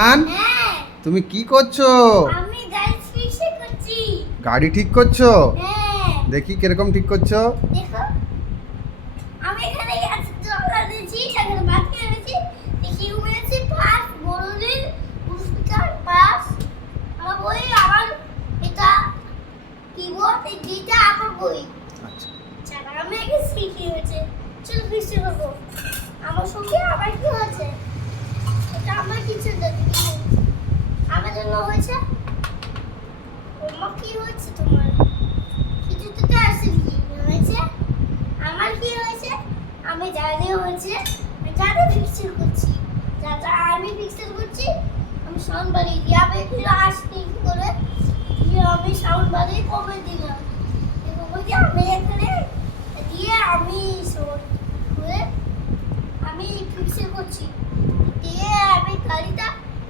জান হ্যাঁ তুমি কি করছো? আমি গাড়ি ফিক্স করছি। গাড়ি ঠিক করছো? হ্যাঁ দেখি কিরকম ঠিক করছো। দেখো আমি এখানে আছে জল দিয়েছি এখানে বাকি এনেছি দেখি উমেছি পাঁচ বড়দিন পুরস্কার পাস আমার বই আমার এটা কিবোর্ড এই দুইটা আমার বই আচ্ছা ছাড়া আমি আগে শিখে হয়েছে চল ফিক্স করবো আমার সঙ্গে আবার কি হয়েছে এটা আমার কিছু দেখি আমার জন্য হয়েছে আমার কি হয়েছে তোমার কিছু তো আসছে কি হয়েছে আমার কি হয়েছে আমি জানি হয়েছে আমি জানি ফিক্সচার করছি যা আমি ফিক্সচার করছি আমি সাউন্ড বাড়িয়ে দিই আমি একটু আসছি করে দিয়ে আমি সাউন্ড বাড়িয়ে কমে দিলাম কমে দিয়ে আমি এখানে দিয়ে আমি করে আমি ফিক্সচার করছি দিয়ে আমি গাড়িটা